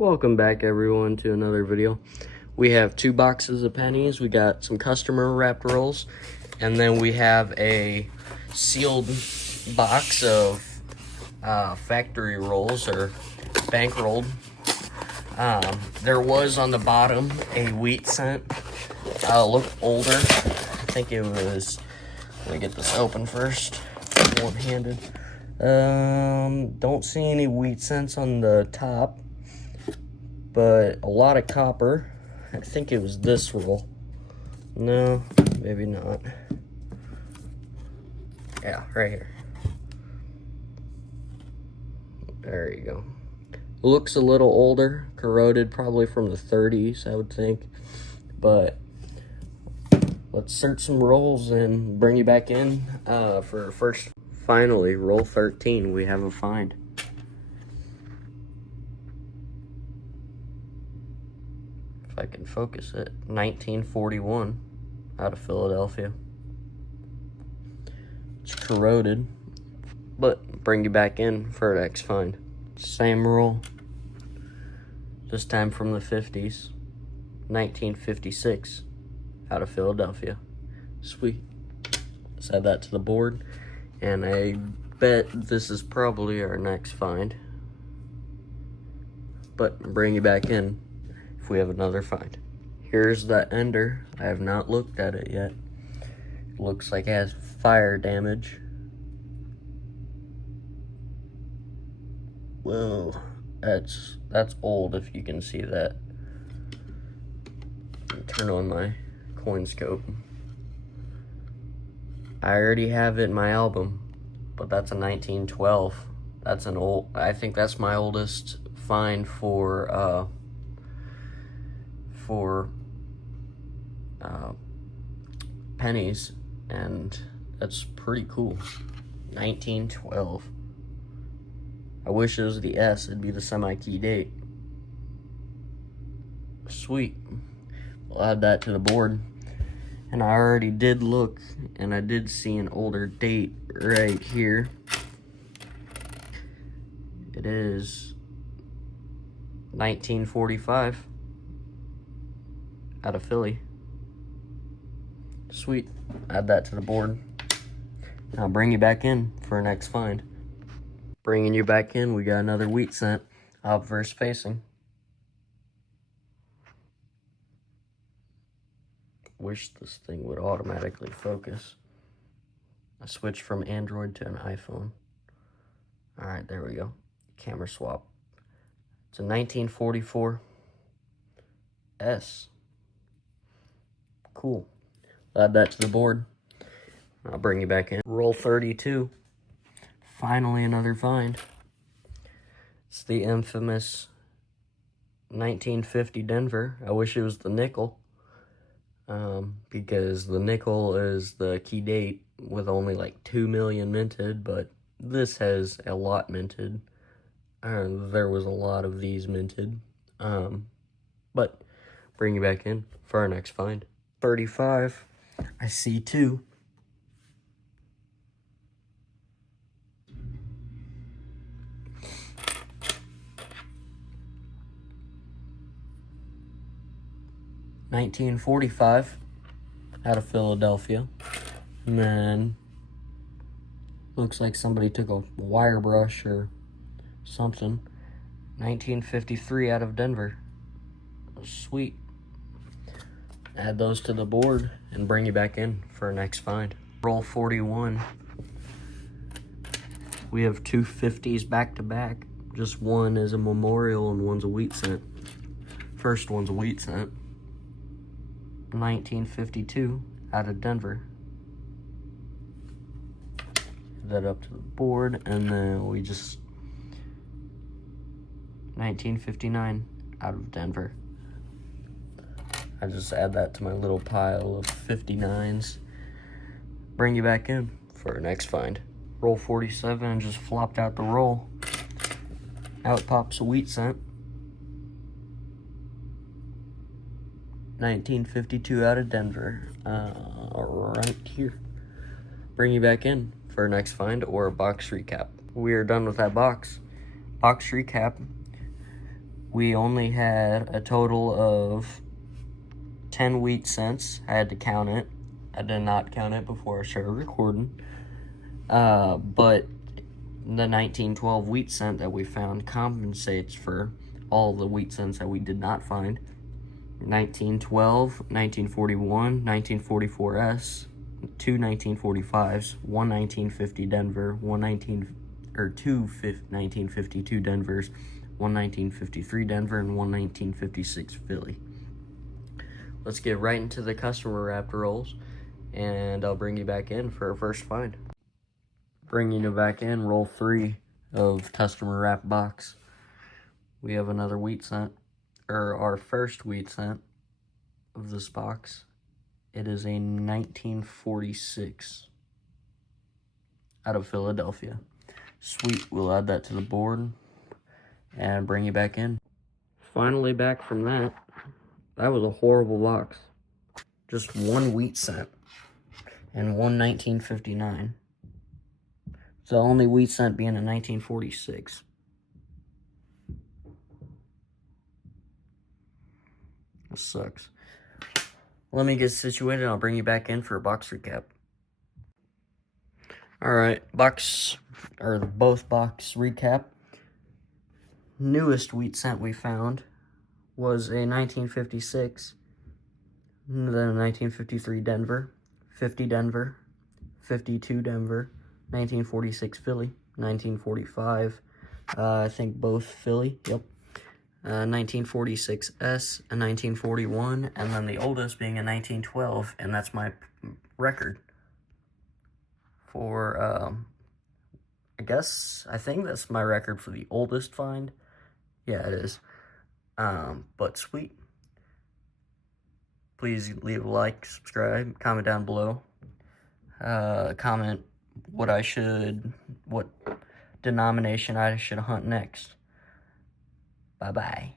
Welcome back everyone to another video. We have 2 boxes of pennies. We got some customer wrapped rolls, and then we have a sealed box of factory rolls, or bank rolled. There was on the bottom a wheat cent. Looked older. I think it was, let me get this open first, one-handed. Don't see any wheat cents on the top, but a lot of copper. I think it was this roll. No, maybe not. Yeah, right here. There you go. Looks a little older, corroded, probably from the 30s, I would think. But let's search some rolls and bring you back in for first. Finally, roll 13, we have a find. If I can focus it, 1941 out of Philadelphia. It's corroded, but bring you back in for our next find. Same roll, this time from the 50s, 1956 out of Philadelphia. Sweet. Let's add that to the board, and I bet this is probably our next find, but bring you back in if we have another find. Here's that ender. I have not looked at it yet. It looks like it has fire damage. Whoa, that's old, if you can see that. Turn on my coin scope. I already have it in my album, but that's a 1912. That's an old, I think that's my oldest find for pennies, and that's pretty cool. 1912. I wish it was the S, it'd be the semi-key date. Sweet. We'll add that to the board. And I already did look, and I did see an older date right here. It is 1945 out of Philly. Sweet. Add that to the board. I'll bring you back in for our next find. Bringing you back in, we got another wheat cent, obverse facing. Wish this thing would automatically focus. I switched from Android to an iPhone. Alright, there we go. Camera swap. It's a 1944 S. Cool. Add that to the board. I'll bring you back in. Roll 32. Finally another find. It's the infamous 1950 Denver. I wish it was the nickel. Because the nickel is the key date with only like 2 million minted, but this has a lot minted. There was a lot of these minted. But bring you back in for our next find. 35. I see 2. $1945 out of Philadelphia, and then looks like somebody took a wire brush or something. 1953 out of Denver. Sweet. Add those to the board and bring you back in for our next find. Roll 41. We have 2 50s back to back. Just one is a memorial and one's a wheat cent. First one's a wheat cent. 1952 out of Denver. That up to the board, and then we just 1959 out of Denver. I just add that to my little pile of 59s. Bring you back in for our next find. Roll 47 just flopped out the roll. Out pops a wheat cent. 1952 out of Denver. Right here. Bring you back in for our next find or a box recap. We are done with that box. Box recap. We only had a total of 10 wheat cents. I had to count it. I did not count it before I started recording. But the 1912 wheat cent that we found compensates for all the wheat cents that we did not find. 1912, 1941, 1944S, two 1945s, one 1950 Denver, two 1952 Denvers, one 1953 Denver, and one 1956 Philly. Let's get right into the customer wrapped rolls, and I'll bring you back in for our first find. Bringing you back in, roll 3 of customer wrapped box. We have another wheat cent, or our first wheat cent of this box. It is a 1946 out of Philadelphia. Sweet, we'll add that to the board and bring you back in. Finally back from that. That was a horrible box. Just one wheat cent and one 1959. The only wheat cent being a 1946. This sucks. Let me get situated and I'll bring you back in for a box recap. Alright, both box recap. Newest wheat cent we found was a 1956, then a 1953 Denver, 50 Denver, 52 Denver, 1946 Philly, 1945, I think both Philly, yep. 1946S, a 1941, and then the oldest being a 1912, and that's my record for, I think that's my record for the oldest find. Yeah, it is. But sweet. Please leave a like, subscribe, comment down below. Comment what denomination I should hunt next. Bye-bye.